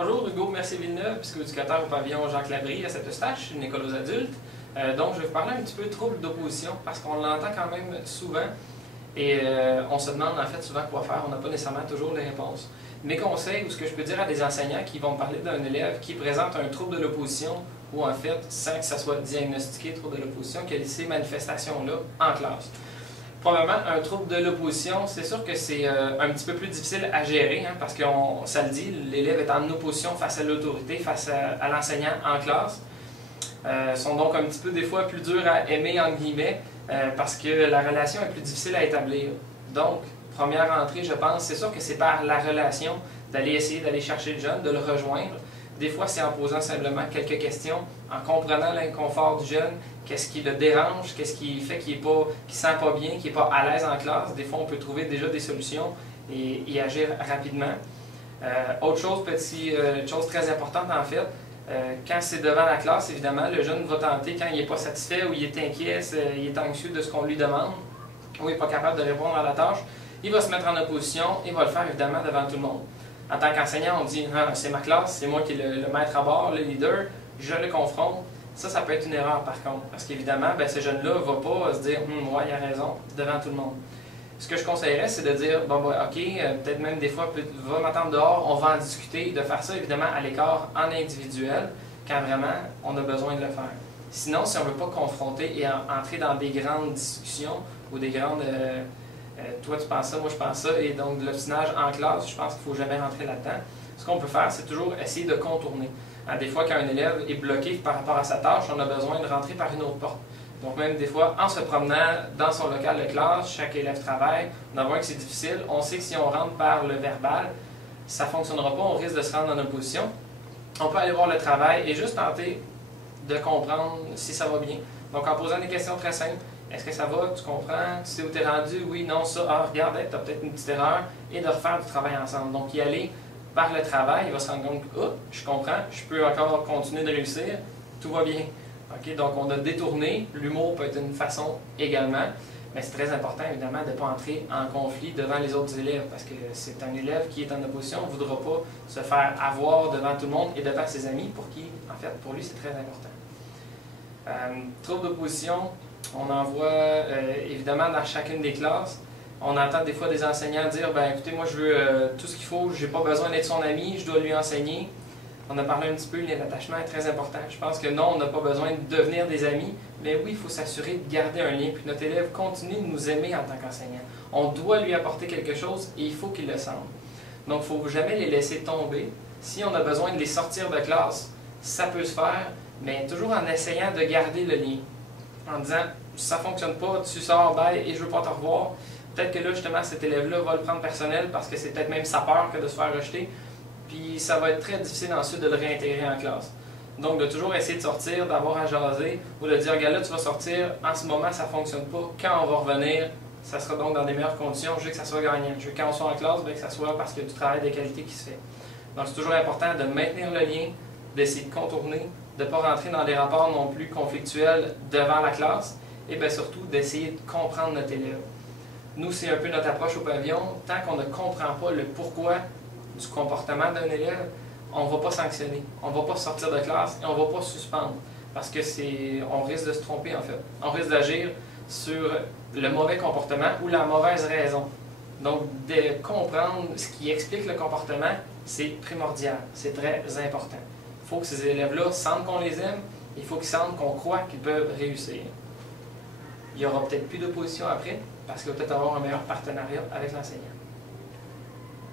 Bonjour, Hugo Mercier-Villeneuve, psychoéducateur au pavillon Jacques Labrie à Saint-Eustache, une école aux adultes. Donc, je vais vous parler un petit peu de troubles d'opposition parce qu'on l'entend quand même souvent et on se demande en fait souvent quoi faire. On n'a pas nécessairement toujours les réponses. Mes conseils ou ce que je peux dire à des enseignants qui vont me parler d'un élève qui présente un trouble de l'opposition ou en fait, sans que ça soit diagnostiqué trouble de l'opposition, qu'il y ait ces manifestations-là en classe. Probablement, un trouble de l'opposition, c'est sûr que c'est un petit peu plus difficile à gérer, hein, parce que ça le dit, l'élève est en opposition face à l'autorité, face à l'enseignant en classe. Sont donc un petit peu des fois plus durs à aimer, entre guillemets, parce que la relation est plus difficile à établir. Donc, première entrée, je pense, c'est sûr que c'est par la relation d'aller essayer d'aller chercher le jeune, de le rejoindre. Des fois, c'est en posant simplement quelques questions, en comprenant l'inconfort du jeune, qu'est-ce qui le dérange, qu'est-ce qui fait qu'il ne sent pas bien, qu'il n'est pas à l'aise en classe. Des fois, on peut trouver déjà des solutions et y agir rapidement. Autre chose, chose très importante en fait, quand c'est devant la classe, évidemment, le jeune va tenter, quand il n'est pas satisfait ou il est inquiet, il est anxieux de ce qu'on lui demande, ou il n'est pas capable de répondre à la tâche, il va se mettre en opposition et va le faire évidemment devant tout le monde. En tant qu'enseignant, on dit ah, c'est ma classe, c'est moi qui est le maître à bord, le leader, je le confronte. Ça peut être une erreur par contre, parce qu'évidemment, ce jeune-là ne va pas se dire ouais, il a raison, devant tout le monde. Ce que je conseillerais, c'est de dire bon, ok, peut-être même des fois, va m'attendre dehors, on va en discuter, de faire ça évidemment à l'écart, en individuel, quand vraiment on a besoin de le faire. Sinon, si on ne veut pas confronter et entrer dans des grandes discussions ou des grandes. Toi tu penses ça, moi je pense ça, et donc de l'obstinage en classe, je pense qu'il ne faut jamais rentrer là-dedans. Ce qu'on peut faire, c'est toujours essayer de contourner. Des fois, quand un élève est bloqué par rapport à sa tâche, on a besoin de rentrer par une autre porte. Donc même des fois, en se promenant dans son local de classe, chaque élève travaille, on voit que c'est difficile, on sait que si on rentre par le verbal, ça ne fonctionnera pas, on risque de se rendre en opposition. On peut aller voir le travail et juste tenter de comprendre si ça va bien. Donc en posant des questions très simples, est-ce que ça va? Tu comprends? Tu sais où tu es rendu? Oui, non, ça. Ah, regarde, tu as peut-être une petite erreur. Et de refaire du travail ensemble. Donc, y aller par le travail, il va se rendre compte que, oh, je comprends, je peux encore continuer de réussir, tout va bien. Okay? Donc, on a détourné. L'humour peut être une façon également. Mais c'est très important, évidemment, de ne pas entrer en conflit devant les autres élèves. Parce que c'est un élève qui est en opposition, ne voudra pas se faire avoir devant tout le monde et devant ses amis, pour qui, en fait, pour lui, c'est très important. Trouble d'opposition. On en voit évidemment dans chacune des classes. On entend des fois des enseignants dire écoutez, moi je veux tout ce qu'il faut, je n'ai pas besoin d'être son ami, je dois lui enseigner. On a parlé un petit peu, l'attachement est très important. Je pense que non, on n'a pas besoin de devenir des amis, mais oui, il faut s'assurer de garder un lien, puis notre élève continue de nous aimer en tant qu'enseignant. On doit lui apporter quelque chose et il faut qu'il le sente. Donc, il ne faut jamais les laisser tomber. Si on a besoin de les sortir de classe, ça peut se faire, mais toujours en essayant de garder le lien. En disant, ça ne fonctionne pas, tu sors, bye, et je ne veux pas te revoir. Peut-être que là, justement, cet élève-là va le prendre personnel parce que c'est peut-être même sa peur que de se faire rejeter. Puis ça va être très difficile ensuite de le réintégrer en classe. Donc, de toujours essayer de sortir, d'avoir à jaser, ou de dire, regarde là, tu vas sortir, en ce moment, ça ne fonctionne pas. Quand on va revenir, ça sera donc dans des meilleures conditions. Je veux que ça soit gagnant. Je veux que quand on soit en classe, que ça soit parce qu'il y a du travail de qualité qui se fait. Donc, c'est toujours important de maintenir le lien, d'essayer de contourner, de ne pas rentrer dans des rapports non plus conflictuels devant la classe, et bien surtout d'essayer de comprendre notre élève. Nous, c'est un peu notre approche au pavillon. Tant qu'on ne comprend pas le pourquoi du comportement d'un élève, on ne va pas sanctionner, on ne va pas sortir de classe et on ne va pas suspendre. Parce que on risque de se tromper en fait. On risque d'agir sur le mauvais comportement ou la mauvaise raison. Donc, de comprendre ce qui explique le comportement, c'est primordial, c'est très important. Il faut que ces élèves-là sentent qu'on les aime, il faut qu'ils sentent qu'on croit qu'ils peuvent réussir. Il n'y aura peut-être plus d'opposition après, parce qu'il va peut-être avoir un meilleur partenariat avec l'enseignant.